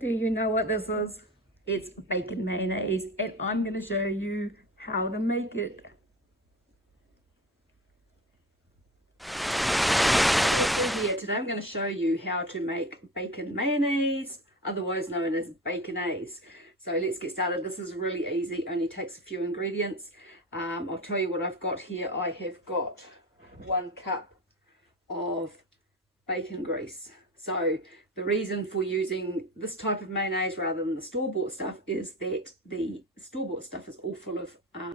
Do you know what this is? It's bacon mayonnaise, and I'm going to show you how to make it. Here today I'm going to show you how to make bacon mayonnaise, otherwise known as Baconnaise. So let's get started. This is really easy, only takes a few ingredients. I'll tell you what I've got here. I have got 1 cup of bacon grease. So the reason for using this type of mayonnaise rather than the store-bought stuff is that the store-bought stuff is all full of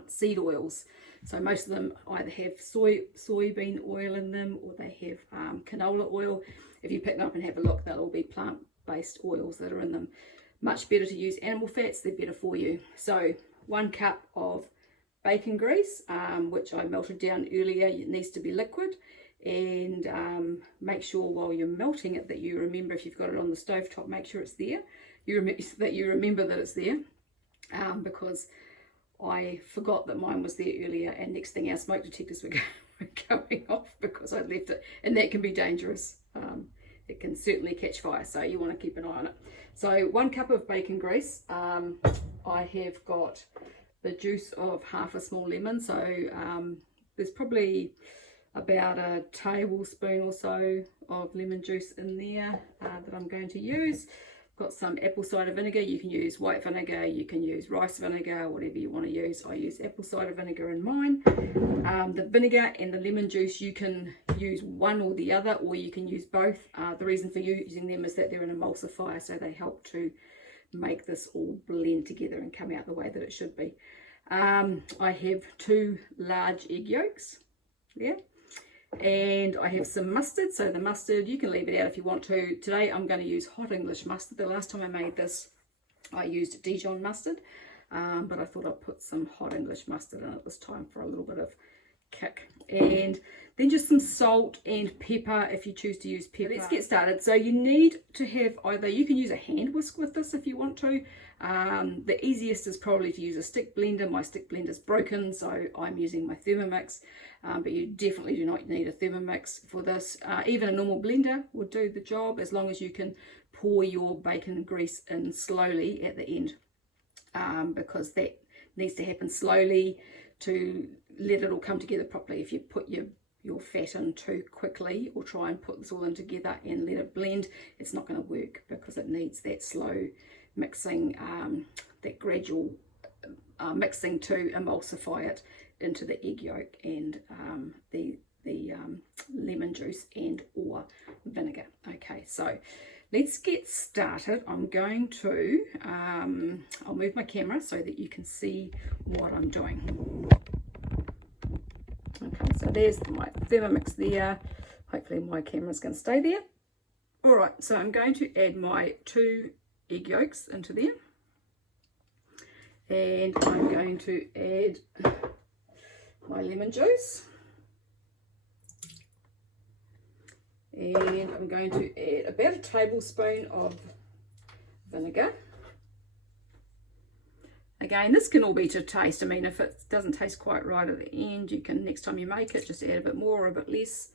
seed oils. So most of them either have soybean oil in them, or they have canola oil. If you pick them up and have a look, they'll all be plant-based oils that are in them. Much better to use animal fats, they're better for you. So 1 cup of bacon grease, which I melted down earlier. It needs to be liquid. And make sure while you're melting it that you remember, if you've got it on the stove top, make sure it's there. You remember that it's there, because I forgot that mine was there earlier, and next thing our smoke detectors were going off because I left it, and that can be dangerous. It can certainly catch fire, so you want to keep an eye on it. So 1 cup of bacon grease. I have got the juice of half a small lemon, so there's probably about a tablespoon or so of lemon juice in there that I'm going to use. Got some apple cider vinegar. You can use white vinegar, you can use rice vinegar, whatever you want to use. I use apple cider vinegar in mine. The vinegar and the lemon juice, you can use one or the other, or you can use both. The reason for using them is that they're an emulsifier, so they help to make this all blend together and come out the way that it should be. I have 2 large egg yolks there. And I have some mustard. So the mustard, you can leave it out if you want to. Today I'm going to use hot English mustard. The last time I made this I used Dijon mustard, but I thought I'd put some hot English mustard in it this time for a little bit of kick. And then just some salt and pepper if you choose to use pepper. Let's get started. So you need to have either, you can use a hand whisk with this if you want to. The easiest is probably to use a stick blender. My stick blender is broken, so I'm using my Thermomix, but you definitely do not need a Thermomix for this. Even a normal blender will do the job, as long as you can pour your bacon grease in slowly at the end, because that needs to happen slowly to let it all come together properly. If you put your fat in too quickly, or try and put this all in together and let it blend, it's not going to work, because it needs that slow mixing, that gradual mixing to emulsify it into the egg yolk and the lemon juice and or vinegar. Okay, so let's get started. I'm going to I'll move my camera so that you can see what I'm doing. Okay, so there's my Thermomix there. Hopefully my camera's going to stay there. All right, so I'm going to add my 2 egg yolks into there, and I'm going to add my lemon juice, and I'm going to add about a tablespoon of vinegar. Again, this can all be to taste. I mean, if it doesn't taste quite right at the end, you can, next time you make it, just add a bit more or a bit less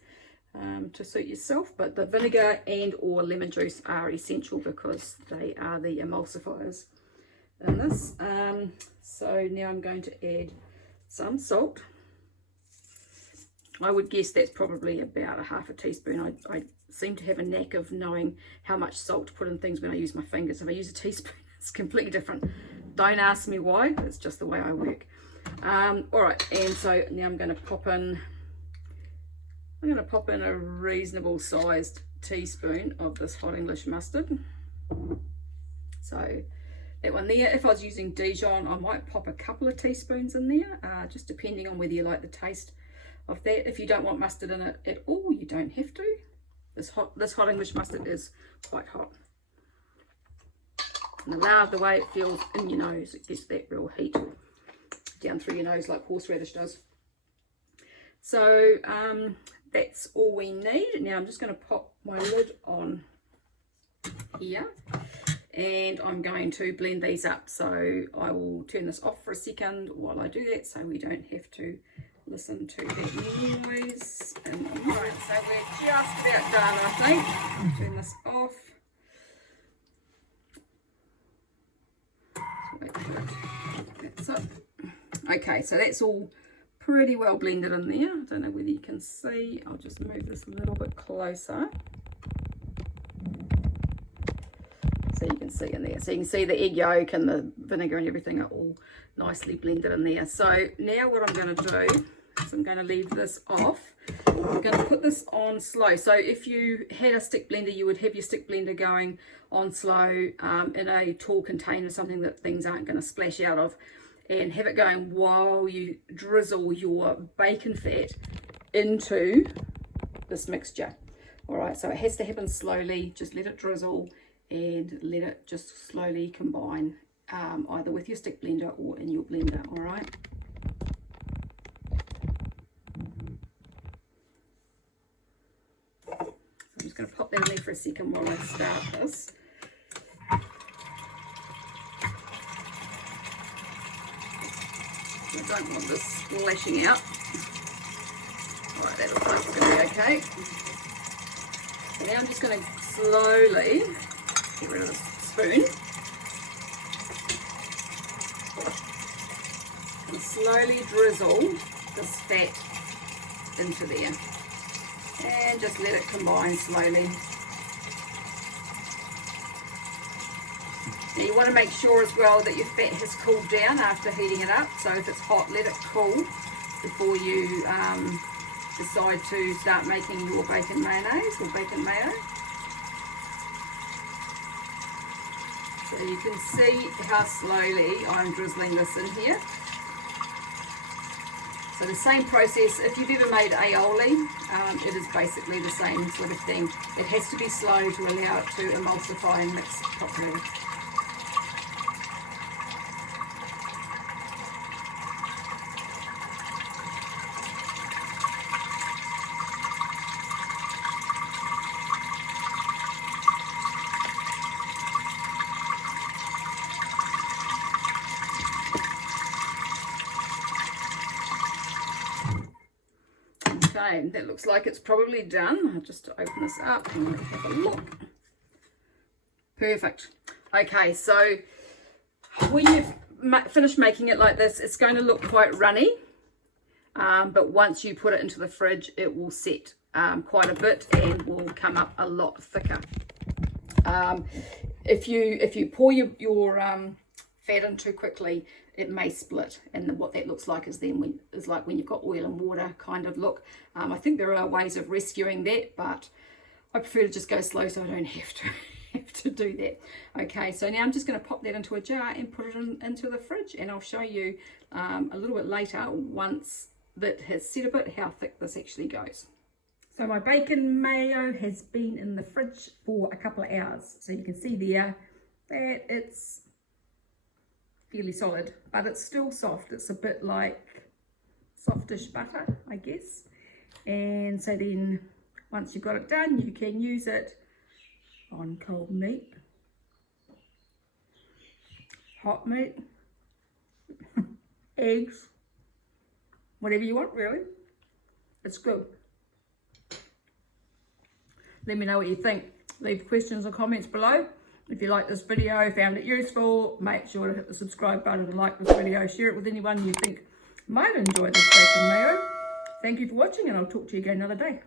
to suit yourself. But the vinegar and or lemon juice are essential, because they are the emulsifiers in this. So now I'm going to add some salt. I would guess that's probably about a half a teaspoon. I seem to have a knack of knowing how much salt to put in things when I use my fingers. If I use a teaspoon, it's completely different. Don't ask me why, it's just the way I work. All right, and so now I'm going to pop in a reasonable sized teaspoon of this hot English mustard. So that one there. If I was using Dijon, I might pop a couple of teaspoons in there, just depending on whether you like the taste of that. If you don't want mustard in it at all, you don't have to. This hot English mustard is quite hot. And I love the way it feels in your nose. It gets that real heat down through your nose like horseradish does. So that's all we need. Now I'm just going to pop my lid on here, and I'm going to blend these up. So I will turn this off for a second while I do that, so we don't have to listen to that noise. And right, so we're just about done, I think. Turn this off. So, okay, so that's all pretty well blended in there. I don't know whether you can see. I'll just move this a little bit closer. So you can see in there. So you can see the egg yolk and the vinegar and everything are all nicely blended in there. So now what I'm going to do is I'm going to leave this off. I'm going to put this on slow. So if you had a stick blender, you would have your stick blender going on slow in a tall container, something that things aren't going to splash out of, and have it going while you drizzle your bacon fat into this mixture. All right, so it has to happen slowly. Just let it drizzle and let it just slowly combine, either with your stick blender or in your blender. All right. So I'm just going to pop that in there for a second while I start this. I don't want this splashing out. All right, that looks like it's going to be okay. So now I'm just going to slowly get rid of the spoon. And slowly drizzle this fat into there. And just let it combine slowly. Now you want to make sure as well that your fat has cooled down after heating it up. So if it's hot, let it cool before you decide to start making your bacon mayonnaise or bacon mayo. So you can see how slowly I'm drizzling this in here. So the same process, if you've ever made aioli, it is basically the same sort of thing. It has to be slow to allow it to emulsify and mix properly. Okay, that looks like it's probably done. I'll just open this up and have a look. Perfect. Okay, so when you've finished making it like this, it's going to look quite runny, but once you put it into the fridge, it will set quite a bit and will come up a lot thicker. If you pour your fat in too quickly, it may split, and what that looks like is like when you've got oil and water kind of look. I think there are ways of rescuing that, but I prefer to just go slow so I don't have to do that. Okay, so now I'm just going to pop that into a jar and put it into the fridge, and I'll show you a little bit later, once that has set a bit, how thick this actually goes. So my bacon mayo has been in the fridge for a couple of hours, so you can see there that it's fairly solid, but it's still soft. It's a bit like softish butter, I guess. And so then once you've got it done, you can use it on cold meat, hot meat, eggs, whatever you want really. It's good. Let me know what you think. Leave questions or comments below. If you like this video, found it useful, make sure to hit the subscribe button and like this video. Share it with anyone you think might enjoy this bacon mayo. Thank you for watching, and I'll talk to you again another day.